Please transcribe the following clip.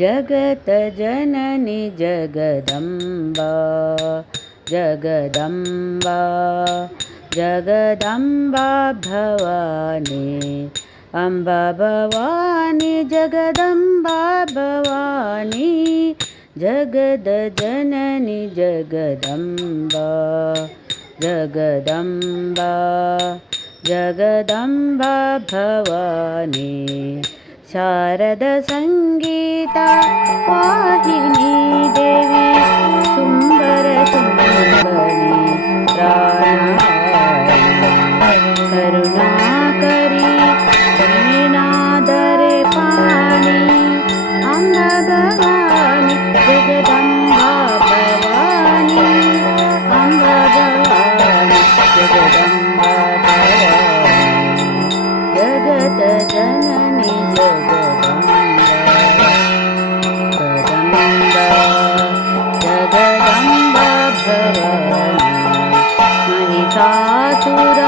जगतजननी जगदम्बा जगदम्बा जगदम्बा भवानी अम्बा भवानी जगदम्बा भवानी जगदजननी जगदम्बा जगदम्बा जगदम्बा भवानी शारद संगीत वाहिनी देवी सुंदर सुंदरी प्राणायामी करुणाकरी दीनादरे पाणी अम्बा भवानी जगदम्बा भवानी अम्बा भवानी जगदम्बा भवानी जगत जननी जगदम्बा भवानी महिषासुर